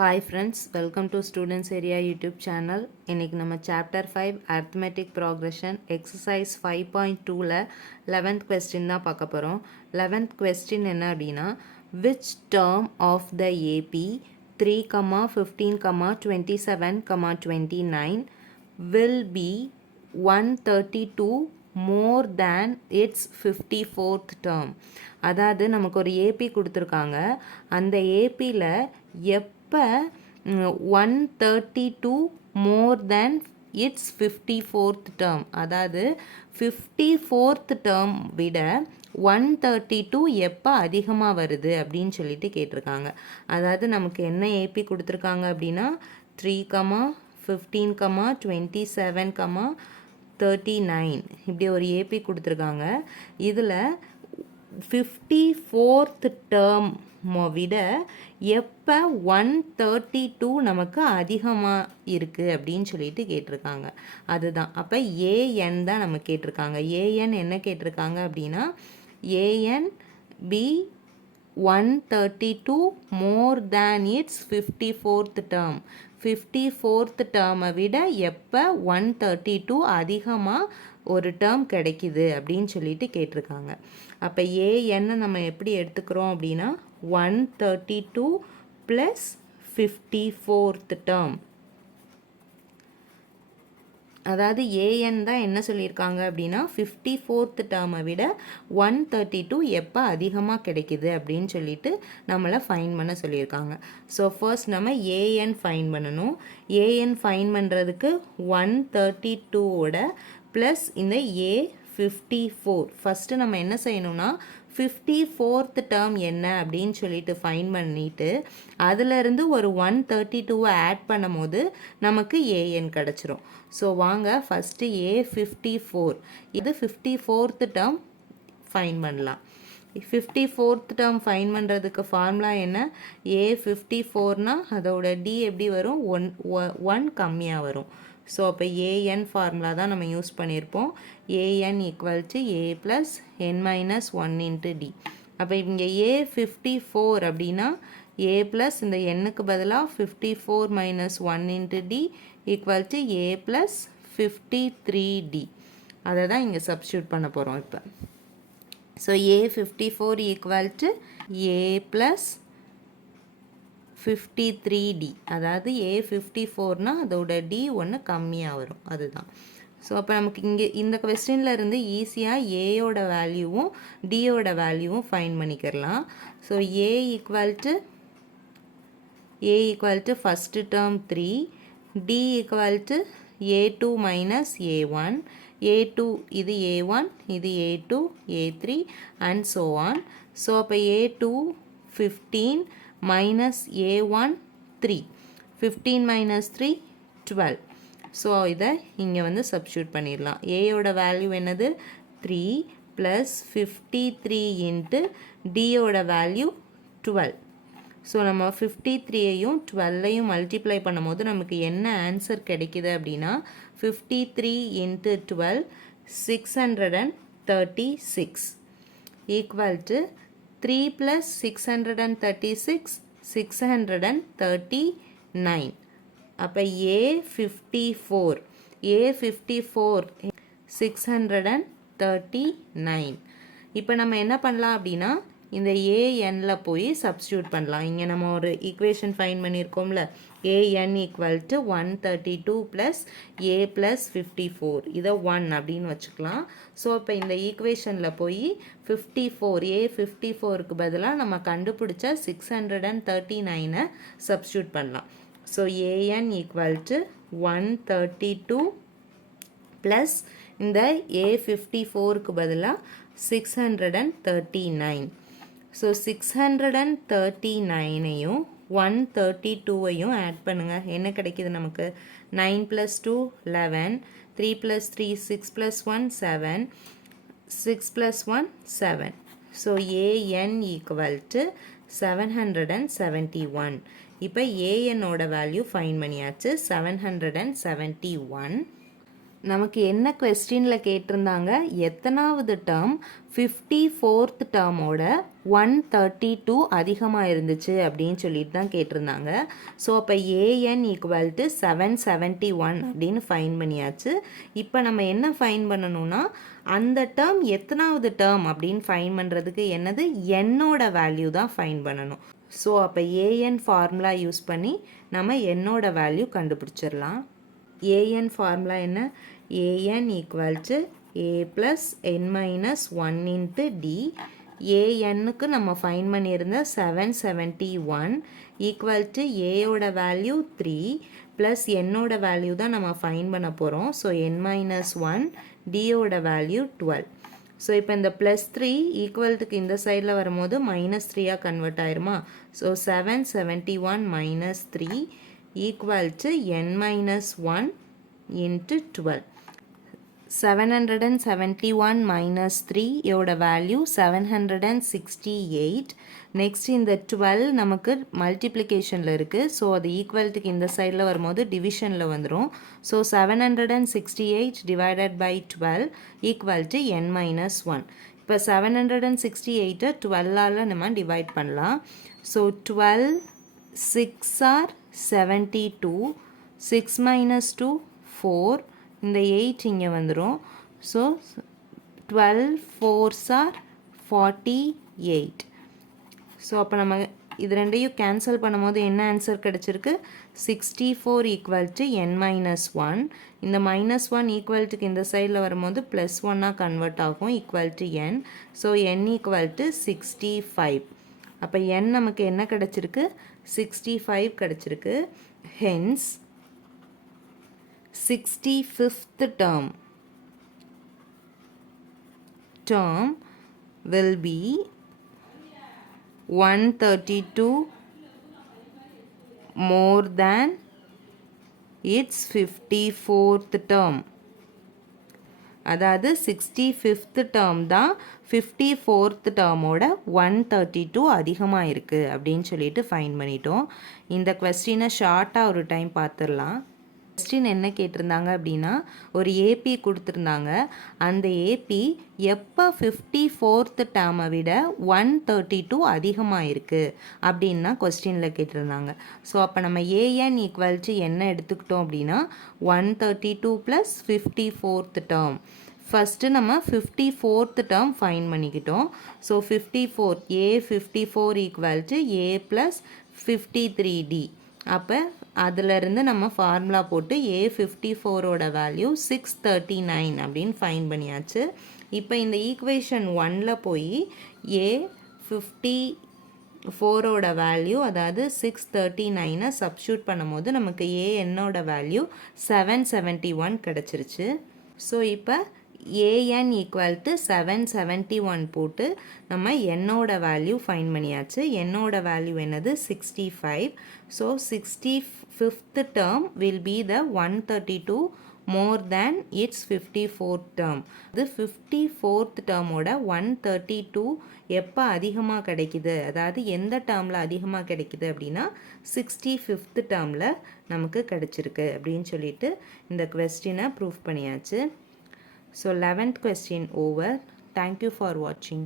Hi friends, welcome to Students Area YouTube channel. இன்னைக்கு நம்ம chapter 5 arithmetic progression exercise 5.2ல 11th question தான் பார்க்க போகிறோம். 11th question என்ன அப்படின்னா, which term of the AP 3, 15, 27, 29 will be 132 more than its 54th term. அதாவது நமக்கு ஒரு ஏபி கொடுத்துருக்காங்க. அந்த ஏபியில் எப்போ 132 more than it's 54th term, அதாவது 54th டேர்ம் விட 132 எப்போ அதிகமாக வருது அப்படின்னு சொல்லிட்டு கேட்டிருக்காங்க. அதாவது நமக்கு என்ன ஏபி கொடுத்துருக்காங்க அப்படின்னா 3, 15, 27, 39 இப்படி ஒரு ஏபி கொடுத்துருக்காங்க. இதில் 54th டேர்ம் விட எப்போ 132 நமக்கு அதிகமாக இருக்குது அப்படின்னு சொல்லிட்டு கேட்டிருக்காங்க. அதுதான் அப்போ ஏஎன் தான் நம்ம கேட்டிருக்காங்க. ஏஎன் என்ன கேட்டிருக்காங்க அப்படின்னா A N B 132 more than it's 54th term. 54th டேர்மை விட எப்போ 132 அதிகமாக ஒரு டேர்ம் கிடைக்குது அப்படின்னு சொல்லிட்டு கேட்டிருக்காங்க. அப்போ ஏஎன்னு நம்ம எப்படி எடுத்துக்கிறோம் அப்படின்னா 132 ப்ளஸ் 54th டேர்ம். அதாவது ஏஎன் தான் என்ன சொல்லியிருக்காங்க அப்படின்னா 54th டேர்மை விட 132 எப்போ அதிகமாக கிடைக்குது அப்படின்னு சொல்லிட்டு நம்மளை ஃபைன் பண்ண சொல்லியிருக்காங்க. ஸோ ஃபர்ஸ்ட் நம்ம ஏஎன் ஃபைன் பண்ணணும். ஏஎன் ஃபைன் பண்ணுறதுக்கு 132ஓட ப்ளஸ் இந்த A54. ஃபஸ்ட்டு நம்ம என்ன செய்யணும்னா 54th டேர்ம் என்ன அப்படின்னு சொல்லிட்டு ஃபைன் பண்ணிவிட்டு அதிலிருந்து ஒரு 132 ஆட் பண்ணும் போது நமக்கு ஏஎன் கிடச்சிரும். ஸோ வாங்க ஃபஸ்ட்டு A54, இது 54th டேர்ம் ஃபைன் பண்ணலாம். 54th டேர்ம் ஃபைன் பண்ணுறதுக்கு ஃபார்முலா என்ன? A54னா அதோட டி எப்படி வரும்? 1 கம்மியாக வரும். ஸோ அப்போ ஏஎன் ஃபார்முலா தான் நம்ம யூஸ் பண்ணியிருப்போம். A N equal to A plus N minus 1 into D. அப்போ இங்கே A54 அப்படின்னா ஏ ப்ளஸ் இந்த எண்ணுக்கு பதிலாக 54 minus 1 into D equal to A plus 53D. அதை தான் இங்கே சப்ஸ்டியூட் பண்ண போகிறோம் இப்போ. So A54 equal to A plus 53D. அதாவது A54னா அதோட டி ஒன்று கம்மியாக வரும், அதுதான். ஸோ அப்போ நமக்கு இங்கே இந்த கொஸ்டினில் இருந்து ஈஸியாக ஏயோட வேல்யூவும் டியோட வேல்யூவும் ஃபைன் பண்ணிக்கிறலாம். So a equal to first term 3, d equal to A2 minus A1, A2 இது A1, இது A2, A3 and so on. So அப்போ A2 15 minus A1 3, 15 minus 3 12. So இதை இங்கே வந்து சப்ஸ்டியூட் பண்ணிடலாம். ஏயோட வேல்யூ என்னது 3 ப்ளஸ் 53 இன்ட்டு டியோட வேல்யூ 12. ஸோ நம்ம 53ஐயும் 12ஐயும் multiply பண்ணும்போது நமக்கு என்ன ஆன்சர் கிடைக்குது அப்படின்னா 53 இன்ட்டு 12 636 ஈக்குவல் டு 3 plus 636 639. அப்போ A54 639. இப்போ நம்ம என்ன பண்ணலாம் அப்படின்னா இந்த ஏஎன்னில் போய் சப்ஸ்டியூட் பண்ணலாம். இங்கே நம்ம ஒரு ஈக்குவேஷன் ஃபைன் பண்ணியிருக்கோம்ல, a n equal to 132 plus a plus 54, இதை 1 அப்படின்னு வச்சுக்கலாம். ஸோ இப்போ இந்த ஈக்குவேஷனில் போய் 54 A54க்கு பதிலாக நம்ம கண்டுபிடிச்ச 639 சப்ஸ்டியூட் பண்ணலாம். So AN equal to 132 plus இந்த A54க்கு பதிலாக 639. ஸோ 639ஐயும் 132ஐயும் ஆட் பண்ணுங்கள். என்ன கிடைக்கிது நமக்கு? 9 + 2 11, 3 + 3 6 + 1 7, 6 + 1 7. So AN equal to 771. இப்போ ஏஎன்னோட வேல்யூ ஃபைன் பண்ணியாச்சு 771. நமக்கு என்ன கொஸ்டினில் கேட்டிருந்தாங்க, எத்தனாவது டேர்ம் 54th டேர்மோட 132 அதிகமாக இருந்துச்சு அப்படின்னு சொல்லிட்டு தான் கேட்டிருந்தாங்க. ஸோ அப்போ ஏஎன் ஈக்குவல் டு 771 அப்படின்னு ஃபைன் பண்ணியாச்சு. இப்போ நம்ம என்ன ஃபைன் பண்ணணும்னா, அந்த டேர்ம் எத்தனாவது டேர்ம் அப்படின்னு ஃபைன் பண்ணுறதுக்கு என்னது, என்னோட வேல்யூ தான் ஃபைன் பண்ணணும். ஸோ அப்போ ஏஎன் ஃபார்முலா யூஸ் பண்ணி நம்ம என்னோட வேல்யூ கண்டுபிடிச்சிடலாம். ஏஎன் ஃபார்முலா என்ன, a n equal to A plus N minus one into d. ஏஎன்னுக்கு நம்ம ஃபைன் பண்ணியிருந்த 771 ஈக்குவல் டு ஏயோட வேல்யூ 3 ப்ளஸ் என்னோட வேல்யூ தான் நம்ம ஃபைன் பண்ண போகிறோம். ஸோ என் மைனஸ் 1, டியோட வேல்யூ 12. ஸோ இப்போ இந்த ப்ளஸ் 3 ஈக்குவல்ட்டுக்கு இந்த சைடில் வரும்போது மைனஸ் 3ஆக கன்வெர்ட் ஆயிருமா. So 771 minus 3 equal to n minus 1 into 12. 771 minus 3 யோட வேல்யூ 768. நெக்ஸ்ட் இந்த 12 நமக்கு மல்டிப்ளிகேஷனில் இருக்குது. ஸோ அது ஈக்குவல்ட்டுக்கு இந்த சைடில் வரும்போது டிவிஷனில் வந்துடும். So 768 divided by 12 equal to n minus 1. இப்போ 768 12ஆல் நம்ம டிவைட் பண்ணலாம். ஸோ 12 6 are 72, 6 minus 2 4, இந்த 8 இங்கே வந்துடும். So 12 4s are 48. ஸோ அப்போ நம்ம இது ரெண்டையும் கேன்சல் பண்ணும்போது என்ன ஆன்சர் கிடச்சிருக்கு, 64 ஈக்குவல் டு n minus 1. இந்த மைனஸ் 1 ஈக்குவல்ட்டுக்கு இந்த சைடில் வரும்போது ப்ளஸ் 1ஆக கன்வெர்ட் ஆகும் equal to n. So n equal to 65. அப்போ n நமக்கு என்ன கிடச்சிருக்கு, 65 கிடச்சிருக்கு. Hence 65th term will be 132 more than its 54th term. அதாவது 65th டேர்ம் தான் 54th டேர்மோட 132 அதிகமாக இருக்குது அப்படின்னு சொல்லிட்டு ஃபைன் பண்ணிட்டோம். இந்த கொஸ்டினை ஷார்ட்டாக ஒரு டைம் பார்த்துடலாம். கொஸ்டின் என்ன கேட்டிருந்தாங்க அப்படின்னா, ஒரு ஏபி கொடுத்துருந்தாங்க. அந்த ஏபி எப்போ 54th டேர்மை விட 132 அதிகமாக இருக்குது அப்படின்னா கொஸ்டினில் கேட்டிருந்தாங்க. ஸோ அப்போ நம்ம ஏஎன் ஈக்குவல் டு என்ன எடுத்துக்கிட்டோம் அப்படின்னா 132 ப்ளஸ் 54th டேர்ம். ஃபஸ்ட்டு நம்ம 54th டேர்ம் ஃபைன் பண்ணிக்கிட்டோம். So 54 A 54 equal to A plus 53d. அப்போ அதிலிருந்து நம்ம ஃபார்முலா போட்டு ஏ 54ஓட வேல்யூ 639 அப்படின்னு ஃபைன் பண்ணியாச்சு. இப்போ இந்த ஈக்குவேஷன் 1ல் போய் ஏ 54ஓட வேல்யூ அதாவது 639 சப்ஸ்டியூட் பண்ணும்போது நமக்கு ஏஎன்னோட வேல்யூ 771 கிடச்சிருச்சு. ஸோ இப்போ ஏஎன் ஈக்குவல் டு 771 போட்டு நம்ம என்னோட வேல்யூ ஃபைன் பண்ணியாச்சு. என்னோட வேல்யூ என்னது 65. So 65th term will be the 132 more than its 54th term. இது 54th termோட 132 எப்போ அதிகமாக கிடைக்குது, அதாவது எந்த டேர்மில் அதிகமாக கிடைக்குது அப்படின்னா 65th termல நமக்கு கிடைச்சிருக்கு அப்படின்னு சொல்லிட்டு இந்த கொஸ்டினை ப்ரூஃப் பண்ணியாச்சு. So 11th question over. Thank you for watching.